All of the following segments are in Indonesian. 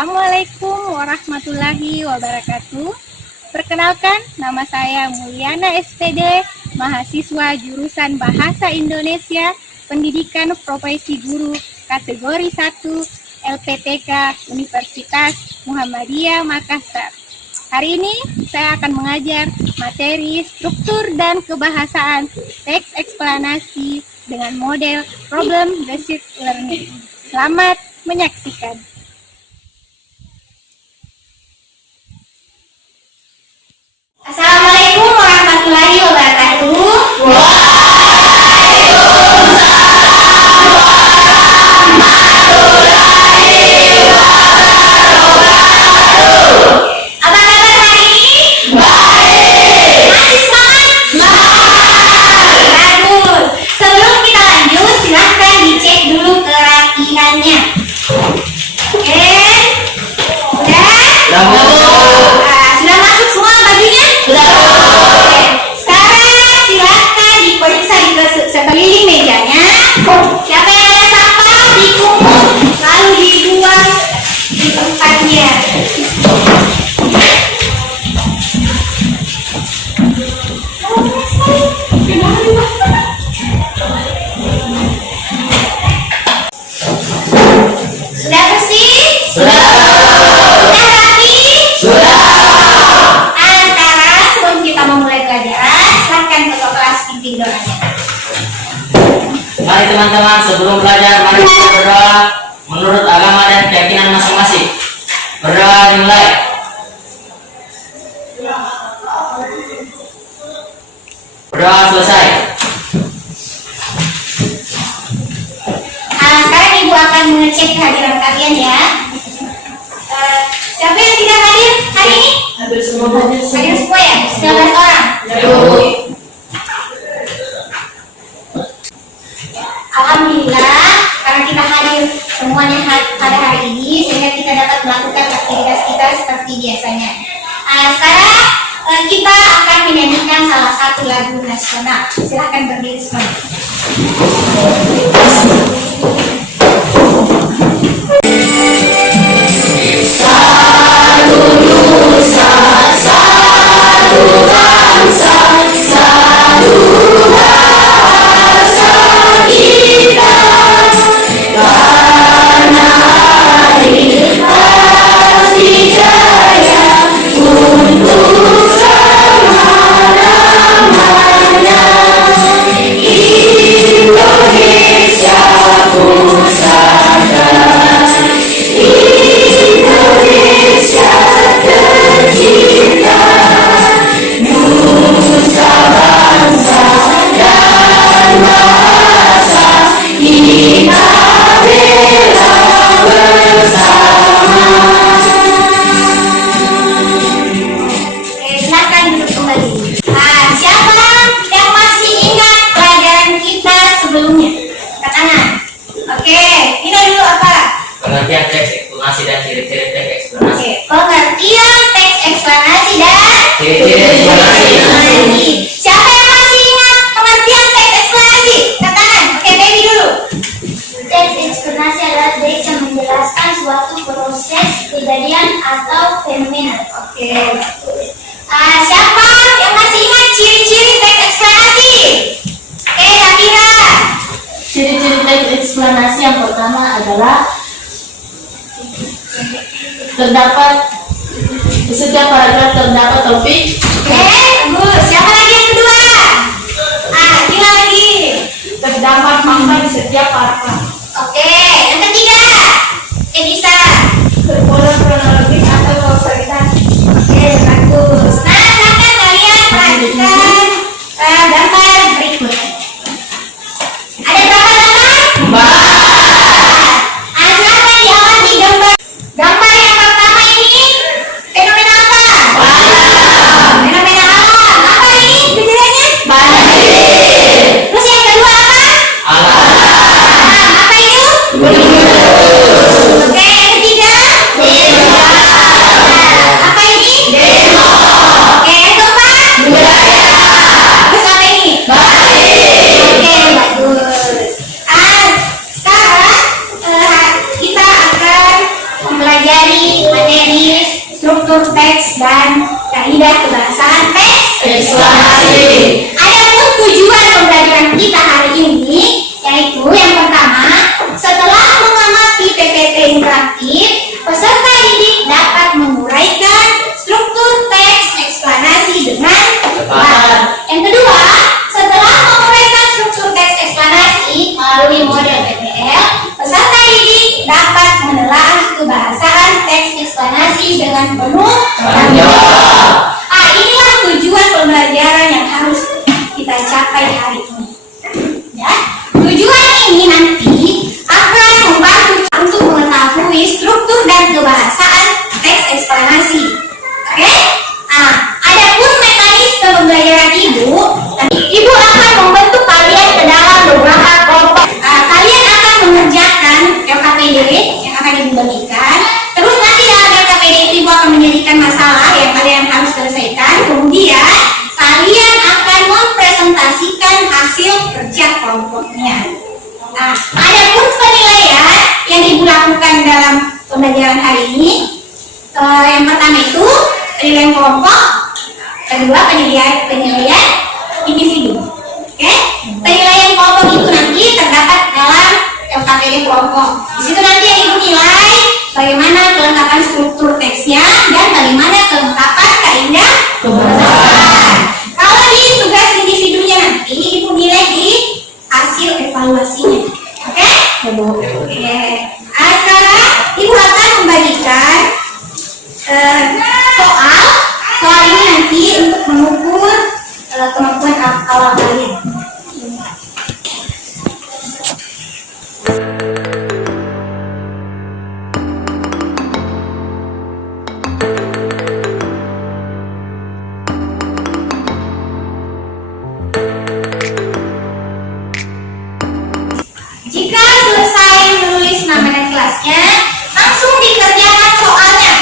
Assalamualaikum warahmatullahi wabarakatuh. Perkenalkan, nama saya Mulyana SPD, mahasiswa jurusan Bahasa Indonesia, Pendidikan Profesi Guru, kategori 1, LPTK Universitas Muhammadiyah Makassar. Hari ini saya akan mengajar materi struktur dan kebahasaan teks eksplanasi dengan model problem-based learning. Selamat menyaksikan. Assalamualaikum warahmatullahi wabarakatuh. Apa kabar hari ini? Baik. Masih semangat? Bagus. Sebelum kita lanjut, silahkan dicek dulu kerapihannya. Oke. Sudah masuk semua bajunya? Oke. Sekarang silahkan diperiksa di sekeliling mejanya. Siapa yang ada sampah dipungut lalu dibuang di tempatnya. Sudah bersih? Sudah. Sudah rapi? Sudah. Sekarang sebelum kita memulai pelajaran, silahkan ketua kelas pimpin doanya. Mari teman-teman, sebelum belajar, mari kita berdoa menurut agama dan keyakinan masing-masing. Berdoa dimulai. Berdoa selesai. Sekarang Ibu akan mengecek kehadiran kalian ya. Siapa yang tidak hadir hari ini? Hadir semua. Hadir semua ya? 19 orang? Alhamdulillah, karena kita hadir semuanya pada hari ini, sehingga kita dapat melakukan aktivitas kita seperti biasanya. Sekarang kita akan menyanyikan salah satu lagu nasional. Silahkan berdiri semua. Satu nusa, satu bangsa, satu bahasa kita. Karena hari pasti jaya untuk selama-lamanya. Indonesia pusaka, Indonesia tercinta, nusa bangsa dan bahasa kita bela bersama. Silakan duduk kembali. Siapa yang masih ingat pelajaran kita sebelumnya? Angkat tangan. Oke, ini dulu apa? Pengertian teks eksplanasi dan ciri-ciri teks eksplanasi. Oke, pengertian teks eksplanasi dan Ciri-ciri eksplanasi. Siapa yang masih ingat pengertian teks eksplanasi? Angkat tangan. Oke, baby dulu. Teks eksplanasi adalah teks yang menjelaskan suatu proses, kejadian atau fenomena. Oke. Siapa yang masih ingat ciri-ciri teks eksplanasi? Oke, Safira. Ciri-ciri teks eksplanasi yang pertama adalah terdapat di setiap paragraf terdapat topik. Bagus. Siapa lagi yang kedua? Gila lagi. Terdapat makna di setiap paragraf. Oke, yang ketiga. Bisa. Berpola kronologis atau kausalitas. Oke, bagus. Silakan kalian perhatikan gambar berikut. Ada berapa gambar? Silakan diamati gambar. Gambar yang pertama ini fenomena apa? pembelajaran hari ini. Yang pertama itu penilaian kelompok, kedua penilaian individu. Oke, penilaian kelompok itu nanti terdapat dalam LKPD kelompok. Di situ nanti yang ibu nilai bagaimana kelengkapan struktur teksnya dan bagaimana kelengkapan kaidah kebenaran. Kalau di tugas individunya nanti ibu nilai di hasil evaluasinya. Oke? Oke. Sekarang ibu akan membagikan soal ini nanti untuk mengukur kemampuan awal kalian. Jika selesai menulis nama dan kelasnya, langsung dikerjakan soalnya.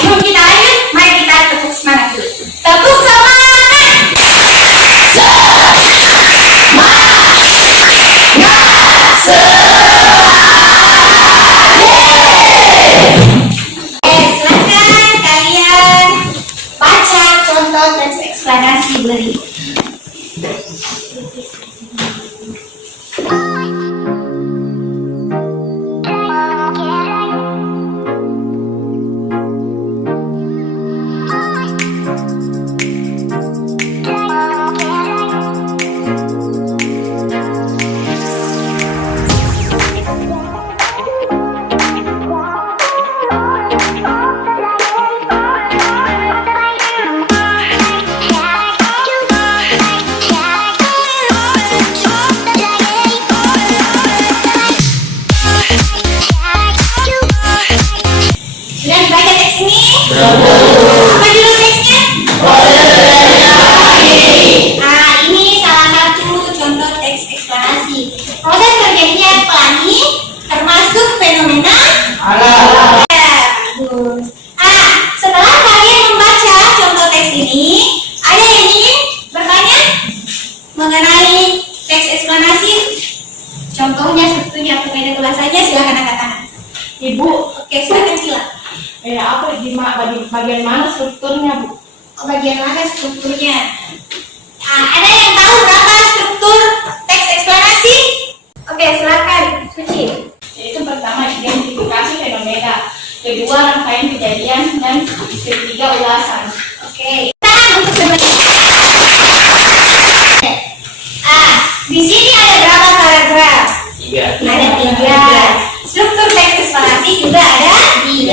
Sebelum kita lanjut, mari kita tepuk semangat dulu. Tepuk semangat! Silakan kalian baca contoh teks eksplanasi berikut. Sudah dibaca teks ini? Apa judul teksnya? Ini salah satu contoh teks eksplanasi. Proses terjadinya pelangi termasuk fenomena alam. Bagus. Setelah kalian membaca contoh teks ini, ada yang ingin bertanya mengenai teks eksplanasi? Contohnya, strukturnya, atau kaidah bahasanya, silakan angkat tangan. Ibu, Oke, silakan sila. apa di bagian mana strukturnya, Bu? Bagian mana strukturnya? Ada yang tahu berapa struktur teks eksplanasi? Oke, silakan, Suci. Yaitu pertama identifikasi fenomena, kedua rangkaian kejadian, dan ketiga ulasan. Oke. Tahan untuk sebentar. Di sini ada berapa paragraf? 3. Ada 3. Struktur teks eksplanasi juga ada 3.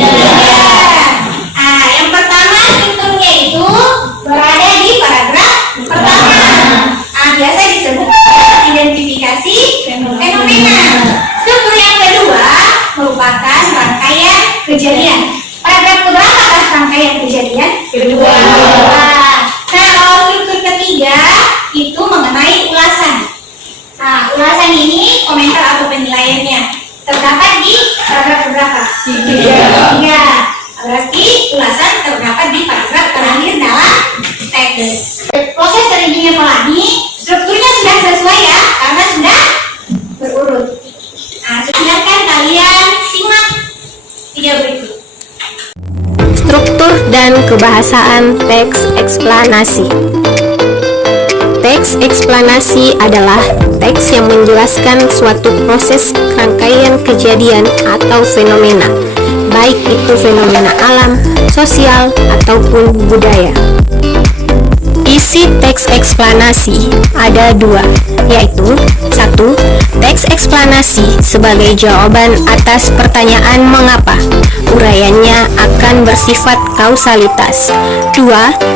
Yang pertama strukturnya itu berada di paragraf pertama. Biasa disebut identifikasi fenomena. Struktur yang kedua merupakan rangkaian kejadian. Paragraf keberapa rangkaian kejadian? Kedua. Kalau struktur ketiga itu mengenai ulasan. Ulasan ini komentar atau penilaiannya terdapat di paragraf berapa? 3. Berarti ulasan terdapat di paragraf terakhir dalam teks. Proses terjadinya pelangi, strukturnya sudah sesuai ya, karena sudah berurut. Silakan kalian simak video berikut. Struktur dan kebahasaan teks eksplanasi. Teks eksplanasi adalah teks yang menjelaskan suatu proses rangkaian kejadian atau fenomena, baik itu fenomena alam, sosial, ataupun budaya. Isi teks eksplanasi ada 2, yaitu 1. Teks eksplanasi sebagai jawaban atas pertanyaan mengapa. Uraiannya akan bersifat kausalitas. 2.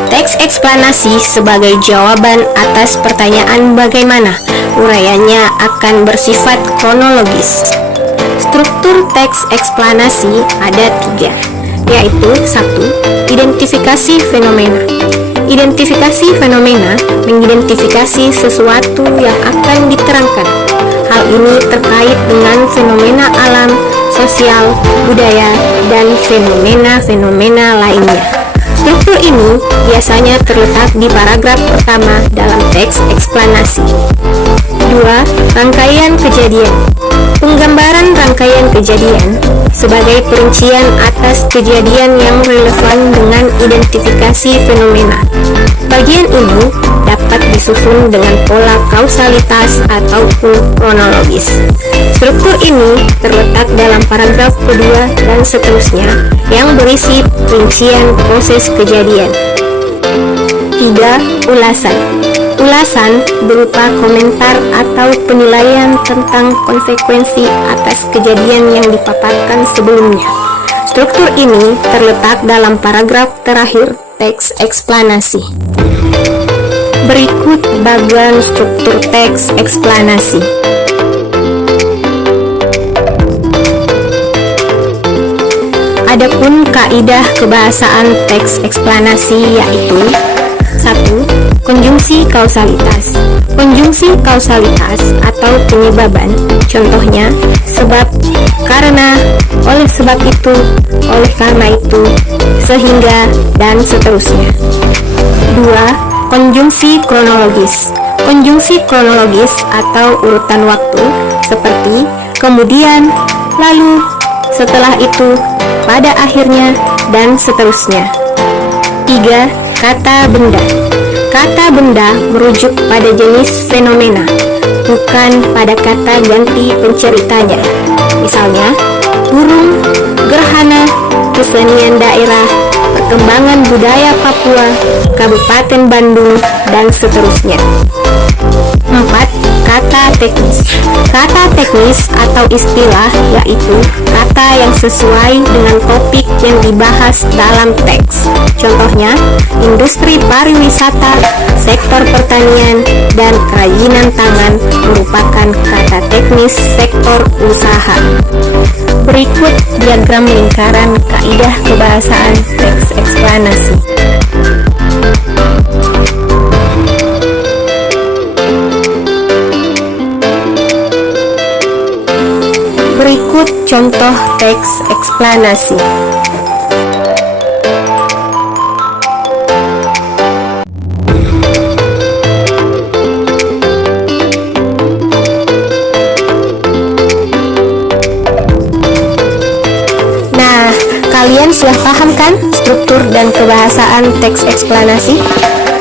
Teks eksplanasi sebagai jawaban atas pertanyaan bagaimana. Uraiannya akan bersifat kronologis. Struktur teks eksplanasi ada 3, yaitu 1. Identifikasi fenomena. Identifikasi fenomena mengidentifikasi sesuatu yang akan diterangkan. Hal ini terkait dengan fenomena alam, sosial, budaya, dan fenomena-fenomena lainnya. Struktur ini biasanya terletak di paragraf pertama dalam teks eksplanasi. 2. Rangkaian kejadian. Penggambaran rangkaian kejadian sebagai perincian atas kejadian yang relevan dengan identifikasi fenomena. Bagian ini dapat disusun dengan pola kausalitas ataupun kronologis. Struktur ini terletak dalam paragraf kedua dan seterusnya yang berisi perincian proses kejadian. 3. Ulasan. Ulasan berupa komentar atau penilaian tentang konsekuensi atas kejadian yang dipaparkan sebelumnya. Struktur ini terletak dalam paragraf terakhir teks eksplanasi. Berikut bagian struktur teks eksplanasi. Adapun kaidah kebahasaan teks eksplanasi yaitu 1. Konjungsi kausalitas. Konjungsi kausalitas atau penyebaban, contohnya sebab, karena, oleh sebab itu, oleh karena itu, sehingga, dan seterusnya. 2. Konjungsi kronologis. Konjungsi kronologis atau urutan waktu seperti kemudian, lalu, setelah itu, pada akhirnya, dan seterusnya. 3. Kata benda. Kata benda merujuk pada jenis fenomena, bukan pada kata ganti penceritanya. Misalnya, burung, gerhana, kesenian daerah, perkembangan budaya Papua, Kabupaten Bandung, dan seterusnya. 4. Kata teknis. Kata teknis atau istilah yaitu kata yang sesuai dengan topik yang dibahas dalam teks. Contohnya, industri pariwisata, sektor pertanian, dan kerajinan tangan merupakan kata teknis sektor usaha. Berikut diagram lingkaran kaidah kebahasaan teks eksplanasi. Berikut contoh teks eksplanasi. Nah, kalian sudah paham kan struktur dan kebahasaan teks eksplanasi?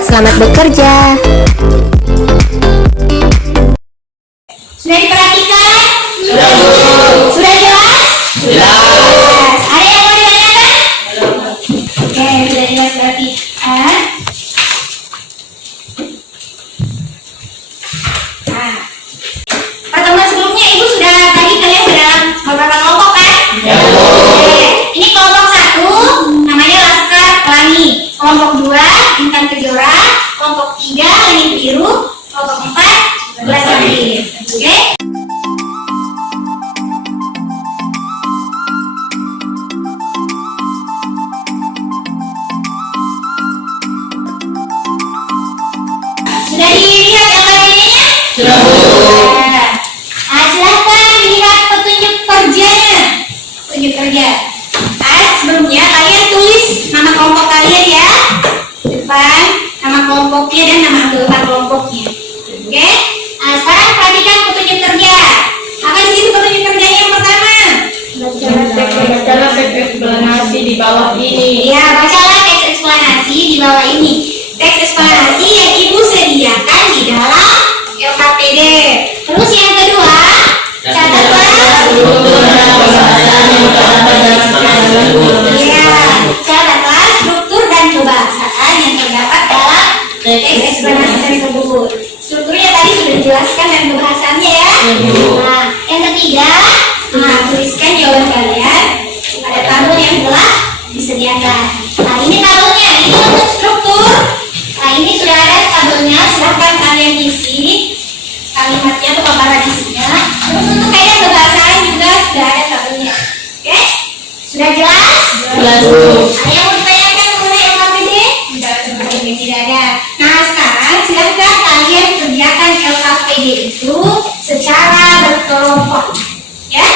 Selamat bekerja. Sudah diperhatikan? Sudah jelas? Jelas. Ada yang mau ditanyakan? Oke, sudah jelas berarti. Pertemuan sebelumnya Ibu sudah tadi kalian sudah beberapa kelompok kan? Ya, Bu. Oke. Ini kelompok 1 namanya Laskar Pelangi. Kelompok 2 Intan Kejora. Kelompok 3 Langit Biru. Kelompok 4 Bulan Sabit. Oke? Sudah dilihat LKPD-nya? Sudah, Bu. Silahkan dilihat petunjuk kerjanya. Petunjuk kerja. Sebelumnya kalian tulis nama kelompok kalian ya. Depan nama kelompoknya dan nama anggota kelompoknya. Oke? Sekarang perhatikan petunjuk kerja. Apa di situ petunjuk kerjanya yang pertama? Bacalah teks eksplanasi di bawah ini. Ya, bacalah teks eksplanasi di bawah ini. Teks eksplanasi yang Ibu sediakan di dalam LKPD. Terus yang kedua, catatlah. Ya, catatlah struktur dan kebahasaan yang terdapat dalam teks eksplanasi tersebut. Strukturnya tadi sudah dijelaskan dan kebahasannya ya. Nah, yang ketiga, tuliskan jawaban kalian pada tabel yang telah disediakan. Nah, ini tabelnya, ini untuk struktur. Nah, ini sudah ada tabelnya, silahkan kalian isi kalimatnya atau paparan isinya. Terus untuk kaidah kebahasaan juga sudah ada tabelnya. Oke? Sudah jelas? Jelas, Bu. Ada yang mau ditanyakan mengenai LKPD? Tidak ada. kelompok. Ya?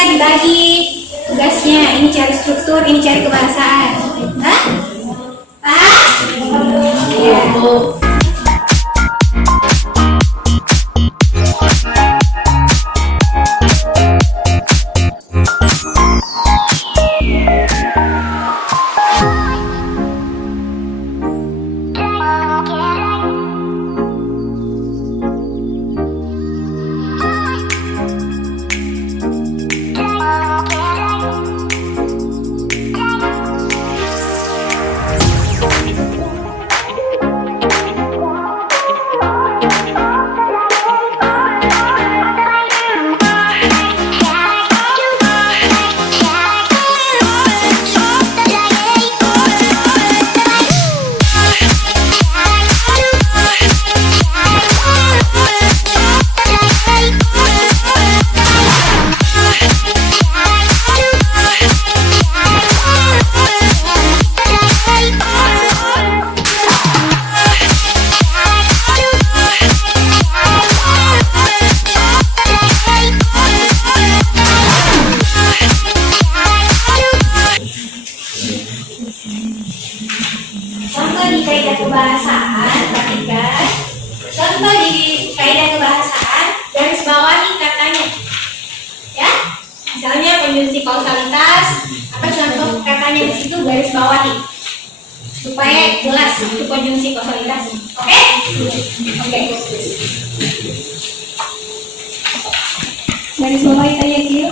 Dibagi tugasnya, ini cari struktur, ini cari kebahasaan. Hah? Pak? Ya. Contoh di kaidah kebahasaan, perhatikan. Contoh di kaidah kebahasaan, garis bawahi katanya. Ya, misalnya konjungsi kausalitas, apa contoh katanya di situ garis bawahi supaya jelas itu konjungsi kausalitas. Oke? Oke. Garis bawahi tanya Kio.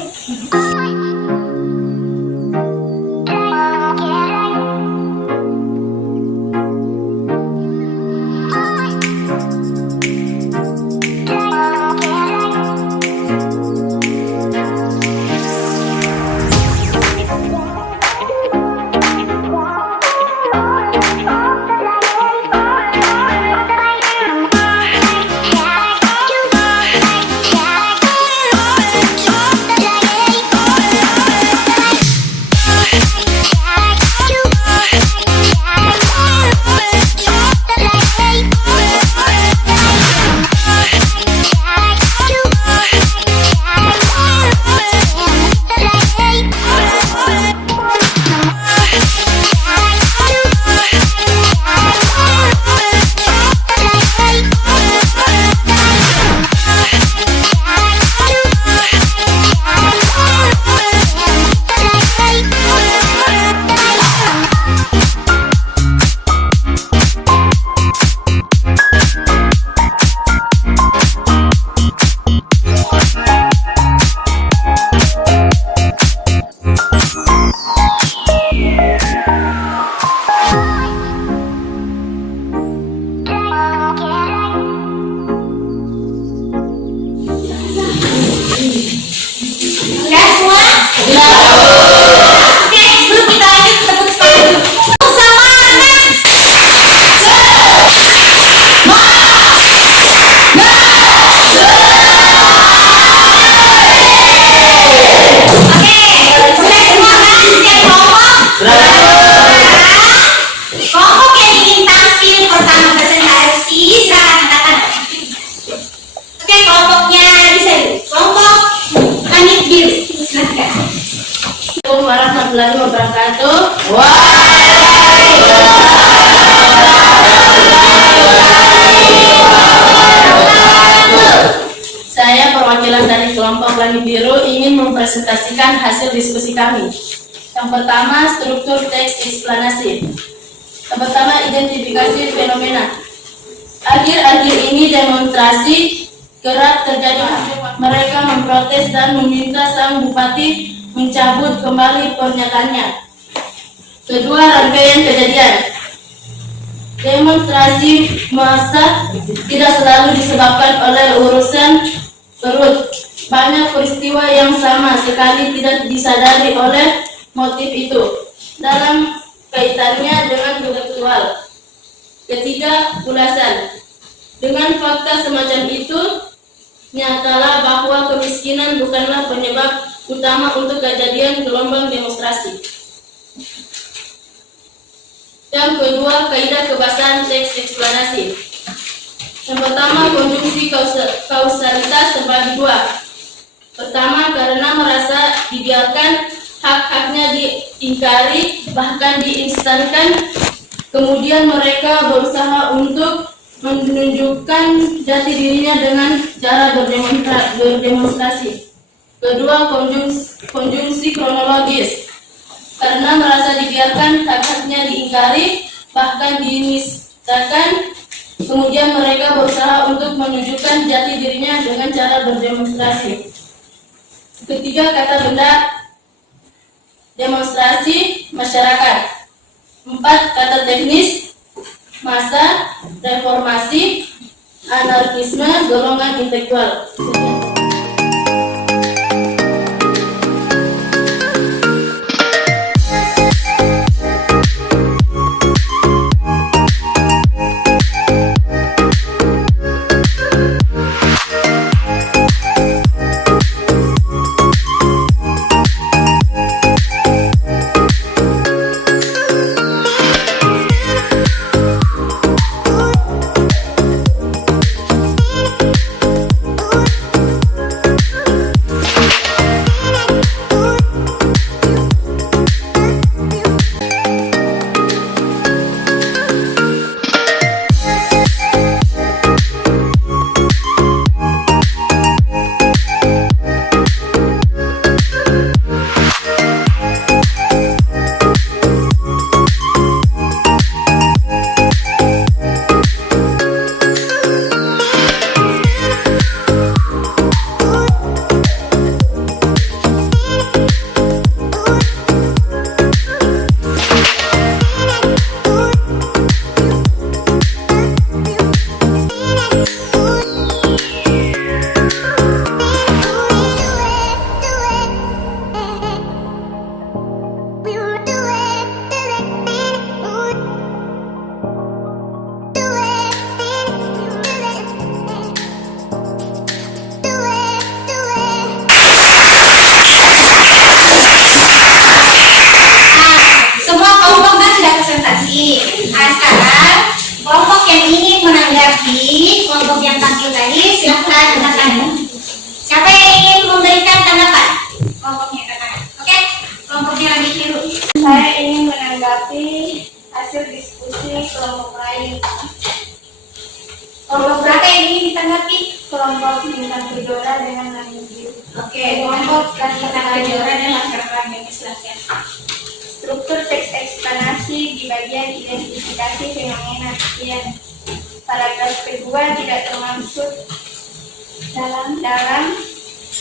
Assalamualaikum warahmatullahi wabarakatuh. Saya perwakilan dari kelompok Langit Biru ingin mempresentasikan hasil diskusi kami. Yang pertama, struktur teks eksplanasi. Yang pertama, identifikasi fenomena. Akhir-akhir ini demonstrasi kerap terjadi. Mereka memprotes dan meminta sang bupati mencabut kembali pernyataannya. Kedua, rangkaian kejadian. Demonstrasi massa tidak selalu disebabkan oleh urusan perut. Banyak peristiwa yang sama sekali tidak disadari oleh motif itu dalam kaitannya dengan intelektual. Ketiga, ulasan. Dengan fakta semacam itu, nyatalah bahwa kemiskinan bukanlah penyebab utama untuk kejadian gelombang demonstrasi. Yang kedua, kaidah kebahasan teks eksplanasi. Yang pertama, konjungsi kausalitas terbagi dua. Pertama, karena merasa dibiarkan, hak-haknya diingkari, bahkan diinstankan, kemudian mereka berusaha untuk menunjukkan jati dirinya dengan cara berdemonstrasi. Kedua, konjungsi kronologis. Karena merasa dibiarkan, hak-haknya diingkari, bahkan dinistakan, kemudian mereka berusaha untuk menunjukkan jati dirinya dengan cara berdemonstrasi. Ketiga, kata benda demonstrasi masyarakat. Empat, kata teknis massa, reformasi, anarkisme, golongan intelektual. Kelompok yang tampil tadi silahkan katakan. Siapa yang ingin memberikan tanggapan? Kelompoknya katakan. Oke, kelompoknya lagi biru. Saya ingin menanggapi hasil diskusi kelompok lain. Kelompok berapa yang ingin ditanggapi? Kelompok bintang kejora dengan langit biru. Oke, kelompok Bintang kejora dan laskar pelangi, silahkan. Struktur teks eksplanasi di bagian identifikasi fenomena. Sekian. Paragraf kedua tidak termasuk dalam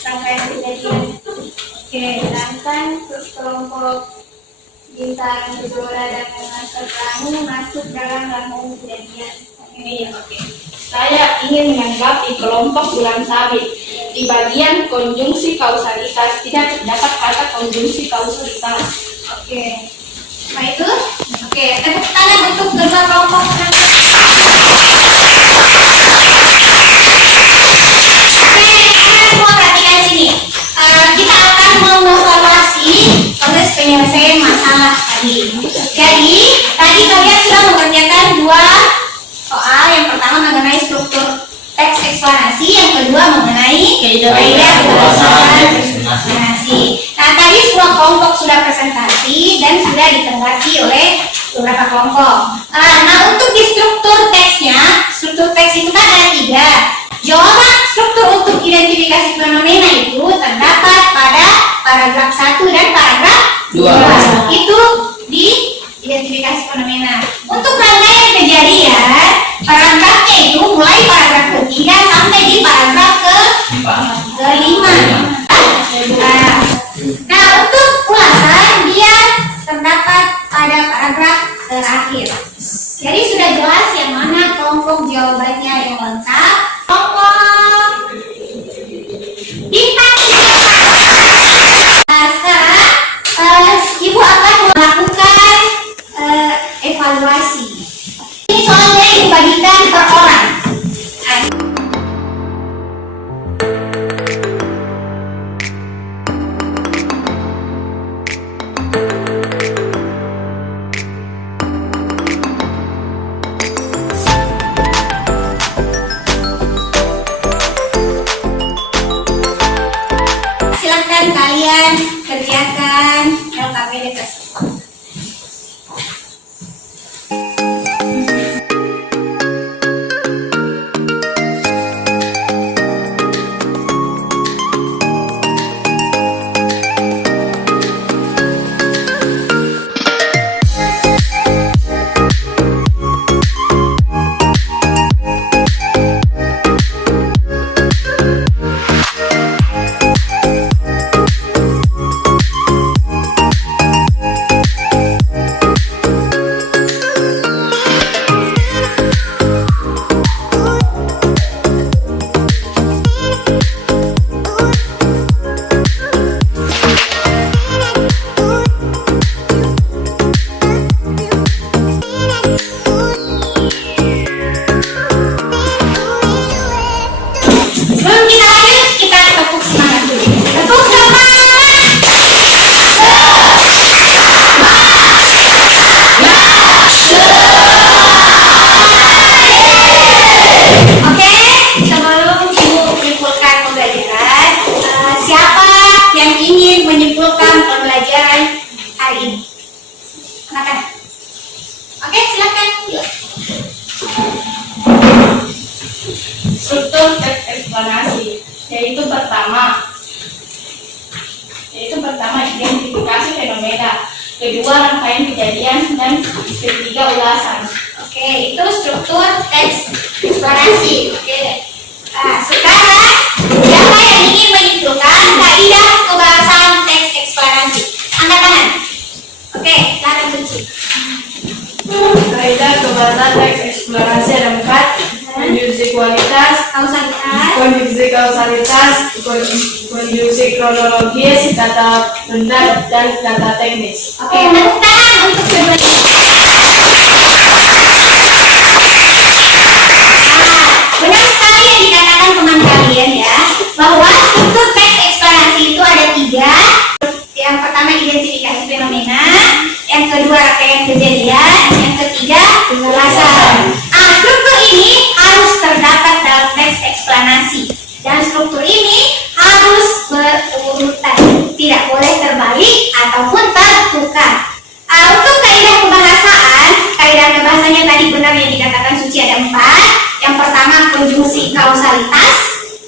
rangkaian kejadian. Oke, sedangkan kelompok bintang kejora dan laskar pelangi masuk dalam rangkaian kejadian. Oke. Saya ingin menanggapi kelompok bulan sabit. Di bagian konjungsi kausalitas tidak terdapat kata konjungsi kausalitas. Oke. Nah itu, oke, tepuk tangan untuk kedua kelompok. Semua perhatikan sini. Kita akan mengevaluasi proses penyelesaian masalah tadi. Jadi, tadi kalian sudah mengerjakan dua soal. Yang pertama mengenai struktur teks eksplanasi, yang kedua mengenai kaidah kebahasan eksplanasi. Nah, tadi semua kelompok sudah presentasi dan sudah ditanggapi oleh beberapa kelompok. Nah, untuk di struktur teksnya, struktur teks itu kan ada 3. Jawaban struktur untuk identifikasi fenomena itu terdapat pada paragraf 1 dan paragraf 2. Itu di identifikasi fenomena. Untuk rangkaian kejadian, paragrafnya itu mulai paragraf ke-3 sampai di paragraf ke-5. Nah, untuk ulasan dia terdapat pada paragraf terakhir. Jadi sudah jelas yang mana kelompok jawabannya yang lengkap. Kelompok bintang. Nah, sekarang Ibu akan melakukan evaluasi. Ini soalnya dibagikan per orang. Silakan kalian kerjakan LKPD tersebut. Sebelum kita lanjut, kita tepuk semangat dulu. Tepuk semangat. Oke, sebelum Ibu menyimpulkan pembelajaran, siapa yang ingin menyimpulkan pembelajaran hari ini? Silakan. Oke, silakan. Struktur teks eksplanasi, yaitu pertama identifikasi fenomena, kedua rangkaian kejadian, dan ketiga ulasan. Oke, itu struktur teks eksplorasi. Oke. Nah, sekarang siapa yang ingin menyimpulkan kaidah kebahasan teks eksplorasi? Angkat tangan. Oke, silakan Suci. Kaidah kebahasan teks eksplorasi ada 4: konjungsi kualitas, konjungsi kausalitas, konjungsi kronologis, kata benda, dan kata teknis. Oke, tepuk tangan untuk keduanya. Benar sekali yang dikatakan teman kalian ya, bahwa struktur teks eksplorasi itu ada 3. Yang pertama identifikasi fenomena, yang kedua rangkaian kejadian, yang ketiga ulasan. Struktur ini harus terdapat dalam teks eksplanasi, dan struktur ini harus berurutan, tidak boleh terbalik ataupun tertukar. Untuk kaidah kebahasannya tadi benar yang dikatakan Suci ada 4. Yang pertama konjungsi kausalitas.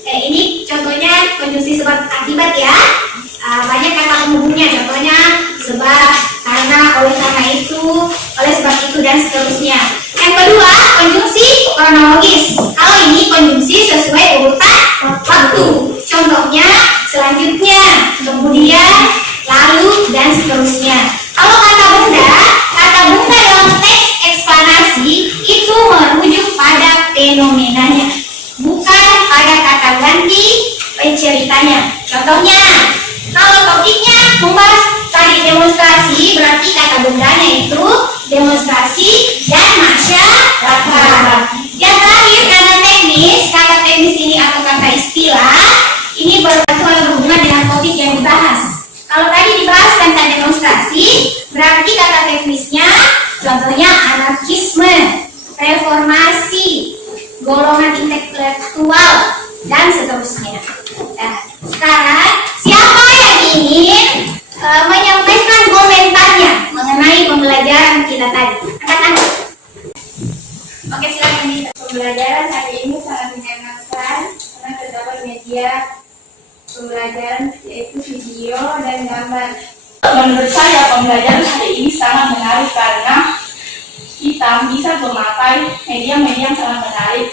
Ini contohnya konjungsi sebab akibat ya. Banyak kata penghubungnya, contohnya sebab, karena, oleh karena itu, oleh sebab itu, dan seterusnya. Yang kedua konjungsi kronologis. Kalau ini konjungsi sesuai urutan waktu, contohnya selanjutnya, kemudian, lalu, dan seterusnya. Kalau kata benda dalam teks eksplanasi itu merujuk pada fenomenanya, bukan pada kata ganti penceritanya. Contohnya, kalau topiknya membahas tadi demonstrasi, berarti kata bendanya itu demonstrasi dan masyarakat. Yang terakhir kata teknis ini atau kata istilah ini berhubungan dengan topik yang dibahas. Kalau tadi dibahas tentang demonstrasi, berarti kata teknisnya contohnya anarkisme, reformasi, golongan intelektual, dan seterusnya. Nah, sekarang siapa yang ingin menyampaikan komentarnya mengenai pembelajaran kita tadi. Anak-anak. Oke, silakan Nisa. Pembelajaran hari ini sangat menyenangkan karena terdapat media pembelajaran yaitu video dan gambar. Menurut saya pembelajaran hari ini sangat menarik karena kita bisa memakai media-media yang sangat menarik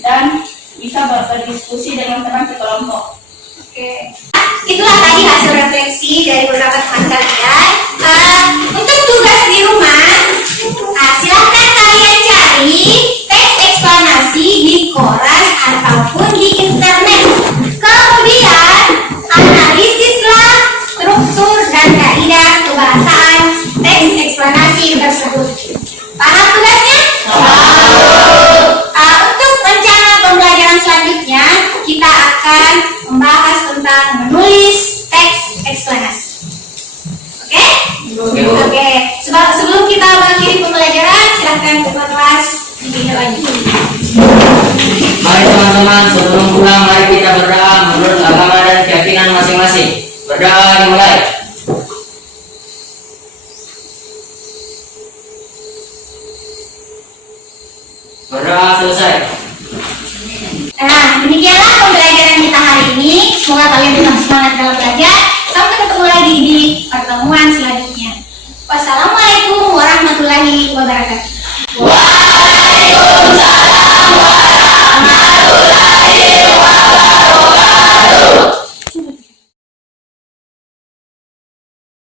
dan bisa berdiskusi dengan teman sekelompok. Oke. Itulah tadi hasil refleksi dari beberapa teman kalian. Untuk tugas di rumah, silahkan kalian cari teks eksplanasi di koran ataupun di internet. Kemudian analisislah struktur dan kaidah kebahasaan teks eksplanasi tersebut. Paham tugasnya? Untuk rencana pembelajaran selanjutnya, kita akan membahas tentang menulis teks eksplanasi. Oke? Oke. Sebelum kita mengakhiri pembelajaran, silakan ketua kelas dibimbing lagi. Mari teman-teman, sebelum pulang mari kita berdoa menurut agama dan keyakinan masing-masing. Berdoa dimulai. Berdoa selesai. Nah, demikianlah pembelajaran kita hari ini. Semoga kalian tetap semangat dalam belajar. Sampai ketemu lagi di pertemuan selanjutnya.